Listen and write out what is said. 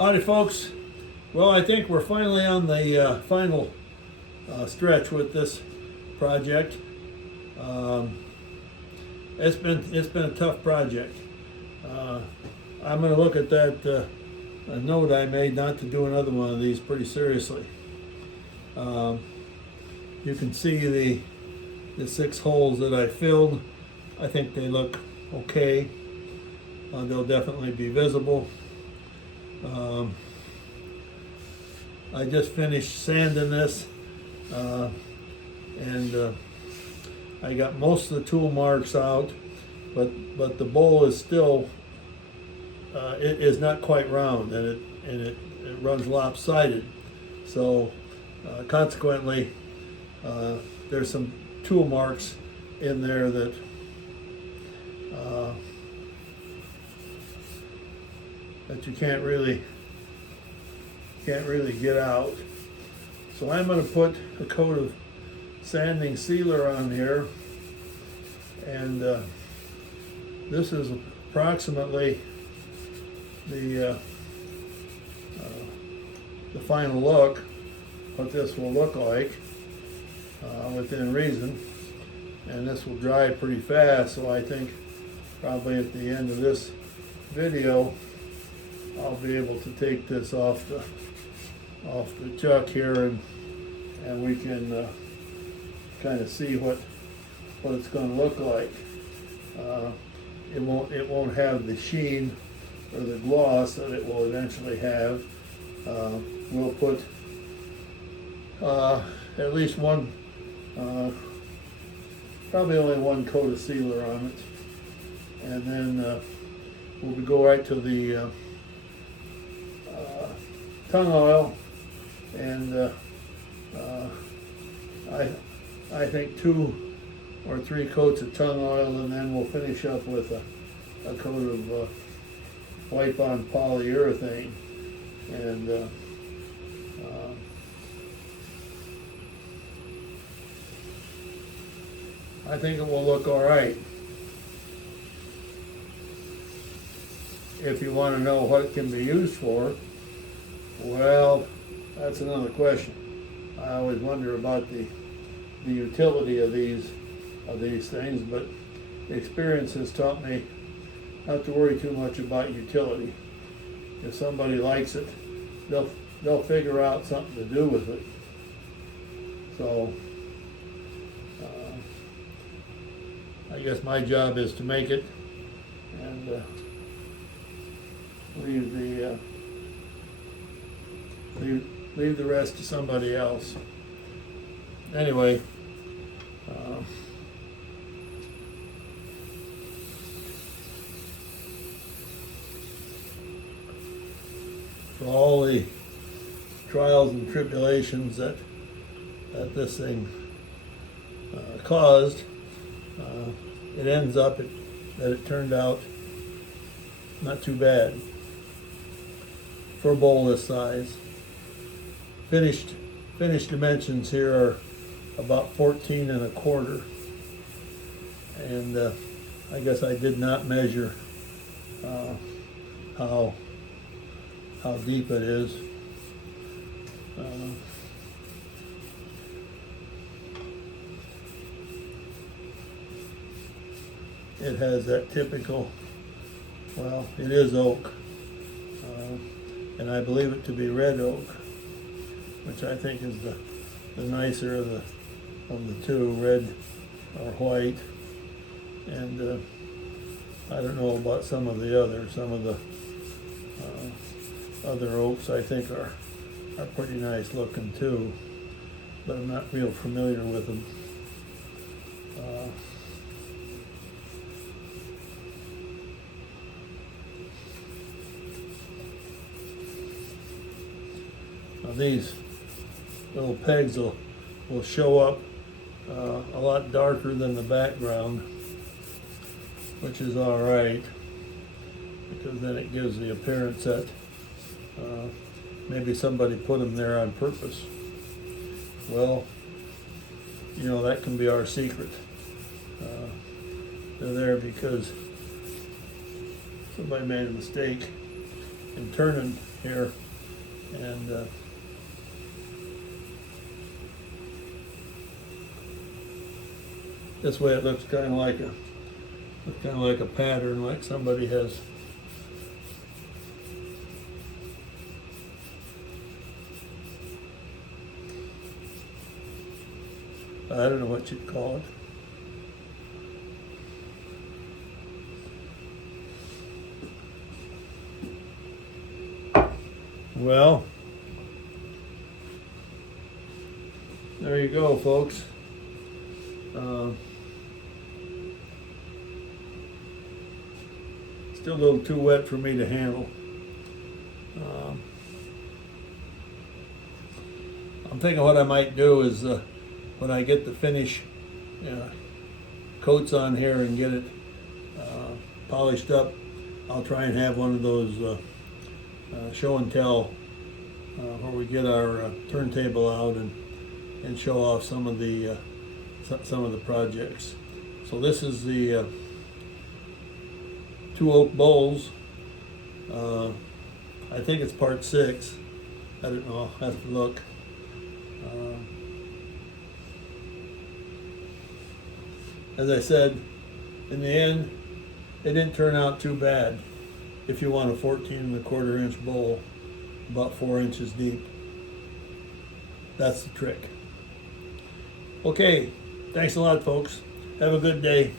Howdy folks. Well, I think we're finally on the final stretch with this project. It's been a tough project. I'm going to look at that a note I made not to do another one of these pretty seriously. You can see the 6 holes that I filled. I think they look okay. They'll definitely be visible. I just finished sanding this and I got most of the tool marks out, but the bowl is still it is not quite round, and it runs lopsided. So consequently, there's some tool marks in there that you can't really get out. So I'm going to put a coat of sanding sealer on here, and this is approximately the final look, what this will look like within reason. And this will dry pretty fast, so I think probably at the end of this video I'll be able to take this off the chuck here, and we can kind of see what it's going to look like. It won't have the sheen or the gloss that it will eventually have. We'll put at least one, probably only one coat of sealer on it, and then we'll go right to the tung oil, and I think 2 or 3 coats of tung oil, and then we'll finish up with a coat of wipe-on polyurethane. And I think it will look all right. If you want to know what it can be used for, well, that's another question. I always wonder about the utility of these things, but experience has taught me not to worry too much about utility. If somebody likes it, they'll figure out something to do with it. So I guess my job is to make it and leave the rest to somebody else. Anyway, for all the trials and tribulations that this thing caused, it ends up that it turned out not too bad for a bowl this size. Finished dimensions here are about 14 1/4, and I guess I did not measure how deep it is. It has that typical, well, it is oak, and I believe it to be red oak, which I think is the nicer of the two, red or white. And I don't know about some of the others. Some of the other oaks I think are pretty nice looking too, but I'm not real familiar with them. Now these little pegs will show up a lot darker than the background, which is all right, because then it gives the appearance that maybe somebody put them there on purpose. Well, you know, that can be our secret. They're there because somebody made a mistake and turning here, and this way it looks kind of like a pattern, like somebody has. I don't know what you'd call it. Well, there you go, folks. Still a little too wet for me to handle. I'm thinking what I might do is when I get the finish coats on here and get it polished up, I'll try and have one of those show and tell where we get our turntable out and show off some of the projects. So this is the 2 oak bowls. I think it's part 6. I don't know, I'll have to look. As I said, in the end, it didn't turn out too bad. If you want a 14¼ inch bowl, about 4 inches deep. That's the trick. Okay, thanks a lot, folks. Have a good day.